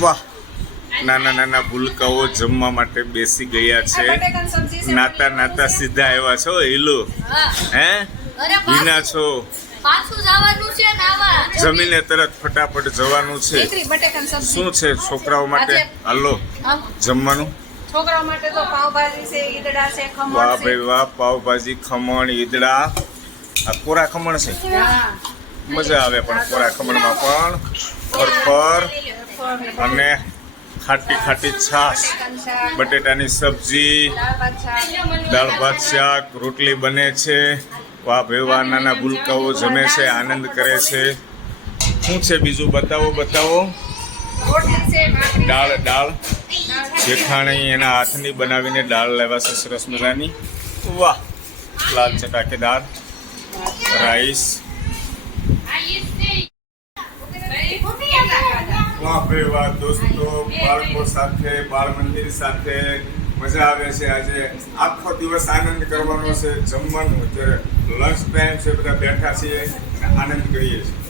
વાહ, નાના નાના ભૂલકાઓ જમવા માટે બેસી ગયા છે. નાતા નાતા સીધા આવ્યા છો હિલુ, હે હિના છો? જમીને તરત ફટાફટ જવાનું છે. શું છે છોકરાઓ માટે? હાલો જમવાનું. છોકરાઓ માટે તો પાવભાજી છે, ઈદડા છે, ખમણ વાહ છે. ભાઈ વાહ, પાવભાજી, ખમણ, ઈદડા. આ કોરા ખમણ છે. મજા આવે પણ કોરા ખમણમાં પણ ફરફર અને ખાટી ખાટી છાશ, બટેટાની સબ્જી, દાળ ભાત શાક, રોટલી બને છે. વાહ ભાઈ વાહ, નાના ભૂલકાઓ જમે છે, આનંદ કરે છે. શું છે બીજું? બતાવો બતાવો. દાળ દાળ જેઠાણી એના હાથની બનાવીને દાળ લાવ્યા છે સરસ મજાની. વાહ, લાલ ચટાકેદાર રાઈસ. વાહ ભાઈ વાહ દોસ્તો, બાળકો સાથે, બાળ મંદિર સાથે મજા આવે છે. આજે આખો દિવસ આનંદ કરવાનો છે. જમવાનું અત્યારે લંચ ટાઈમ છે, બધા બેઠા છીએ અને આનંદ કરીએ છીએ.